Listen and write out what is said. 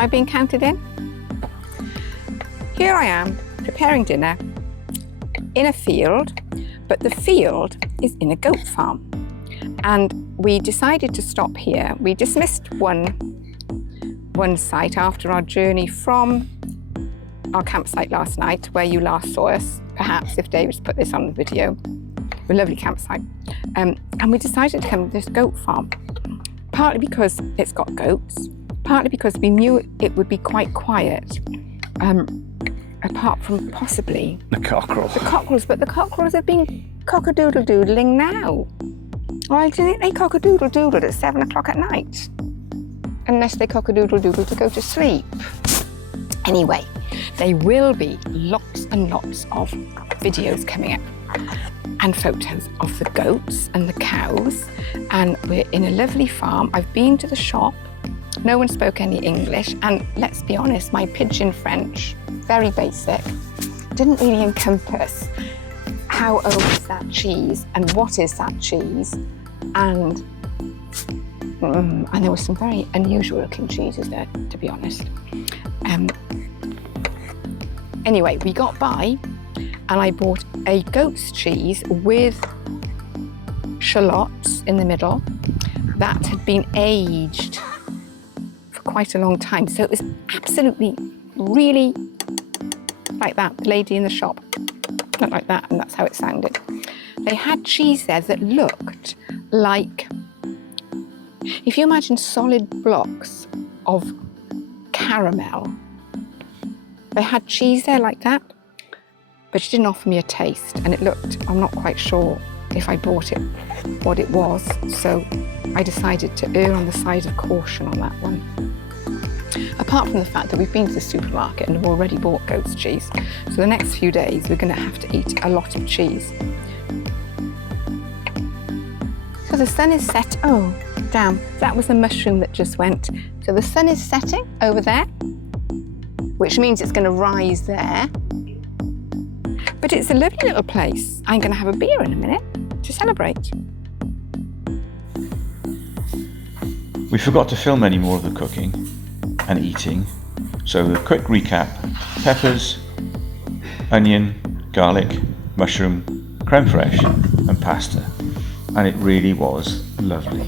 I being counted in? Here I am preparing dinner in a field, but the field is in a goat farm. And we decided to stop here. We dismissed one site after our journey from our campsite last night, where you last saw us, perhaps if David's put this on the video. A lovely campsite. And we decided to come to this goat farm, partly because it's got goats, partly because we knew it would be quite quiet, apart from possibly the cockerels. The cockerels, but the cockerels have been cock-a-doodle-doodling now. Well, I think they cock-a-doodle-doodled at 7 o'clock at night, unless they cock-a-doodle-doodle to go to sleep. Anyway, there will be lots and lots of videos coming up and photos of the goats and the cows, and we're in a lovely farm. I've been to the shop. No one spoke any English, and let's be honest, my pidgin French, very basic, didn't really encompass how old is that cheese and what is that cheese, and there were some very unusual looking cheeses there, to be honest. Anyway, we got by and I bought a goat's cheese with shallots in the middle that had been aged for quite a long time. So it was absolutely, really like that. The lady in the shop, not like that, and that's how it sounded. They had cheese there that looked like, if you imagine solid blocks of caramel, they had cheese there like that, but she didn't offer me a taste, and it looked, I'm not quite sure if I bought it, what it was, so I decided to err on the side of caution on that one. Apart from the fact that we've been to the supermarket and have already bought goat's cheese, so the next few days we're going to have to eat a lot of cheese. So the sun is set, oh damn, that was the mushroom that just went. So the sun is setting over there, which means it's going to rise there. But it's a lovely little place. I'm going to have a beer in a minute to celebrate. We forgot to film any more of the cooking and eating. So a quick recap: peppers, onion, garlic, mushroom, creme fraiche and pasta. And it really was lovely.